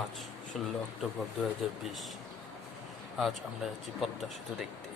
আজ 16 অক্টোবর 2020। আজ আমরা যাচ্ছি পদ্মা সেতু দেখতে।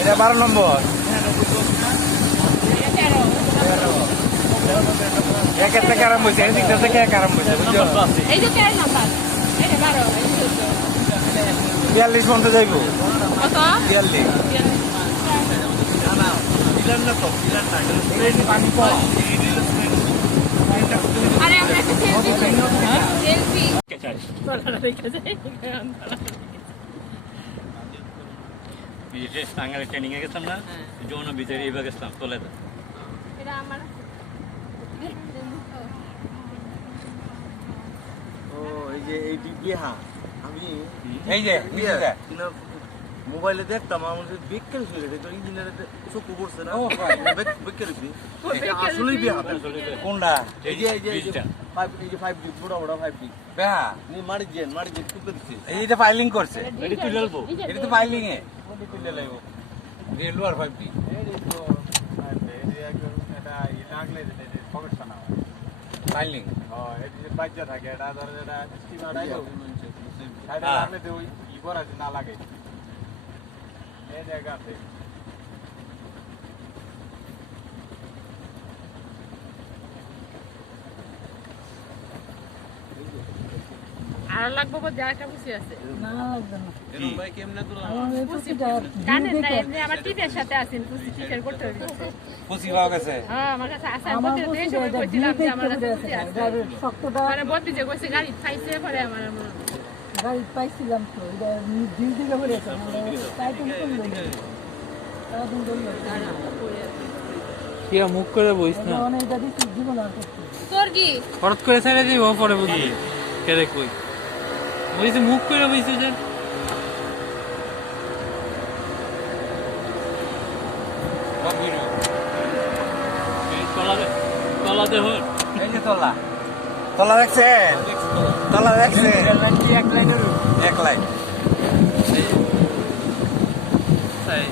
এটা 12 নম্বর একের থেকে আরম্ভ হয়েছে, এদিকটা থেকে এক আরম্ভ হয়েছে, বুঝছো? 42 পর্যন্ত যাইব। 42 পানি কম। টাঙ্গালে ট্রেনিং এ গেছিলাম না, যৌন বিচারে এবার গেছিলাম তোলে আমি এই যে মোবাইলে দেখতাম আমাদের বেকার ছিল ইঞ্জিনিয়ারের চোখু পড়ছে না, বেকার আসলেই বিয়া কোনটা এই যে 5D বড় বড় 5D বেহা নি মারি জেন টুকে দিছে, এই যে ফাইলিং করছে, এটা তুই ললবো, এটা তো ফাইলিং এ তুই লইবো রেলওয়ার 5D এই তো এটা লাগলে যে সমস্যা না ফাইলিং এই যে বাজ্যা থাকে, এটা ধরে এটা স্টিমার আইলো সাইডে লাগলে তো ওই ইবর আছে না লাগে এই জায়গাতে আর লাগবে বা যা একটা বুঝি আছে না লাগবে না এরকম ভাই কেমনে তো আমাদের পুষিটা জানেন না এমনি আমার টিপের সাথে আছেন পুষি টিচার করতে হবে। খুশি পাওয়া গেছে। হ্যাঁ আমার কাছে আছে, আমি আমার বলতে এই পুষিটা সময় এটা কইছিলাম যে দিয়ে আমার কাছে দেখতে পুষি আছে, গাড়ির শক্তটা মানে বলতে যে কইছে গাড়ি খাইছে পরে আমার গাড়ি পাইছিলাম তো এটা দিল দিকে পড়ে আছে, টাইটেল করলো না তারপর বললো কি মুখ করে বইস না, অনেক গাড়ি জীবন আর করতে তোর কি হঠাৎ করে ছেড়ে দিব পরে বুঝি কেরে কই বইছে মুখ করে বইছে যে তলা দেহ এই যে তলা দেখছেন, তলা দেখছেন এক লাইনের এক লাইন তাই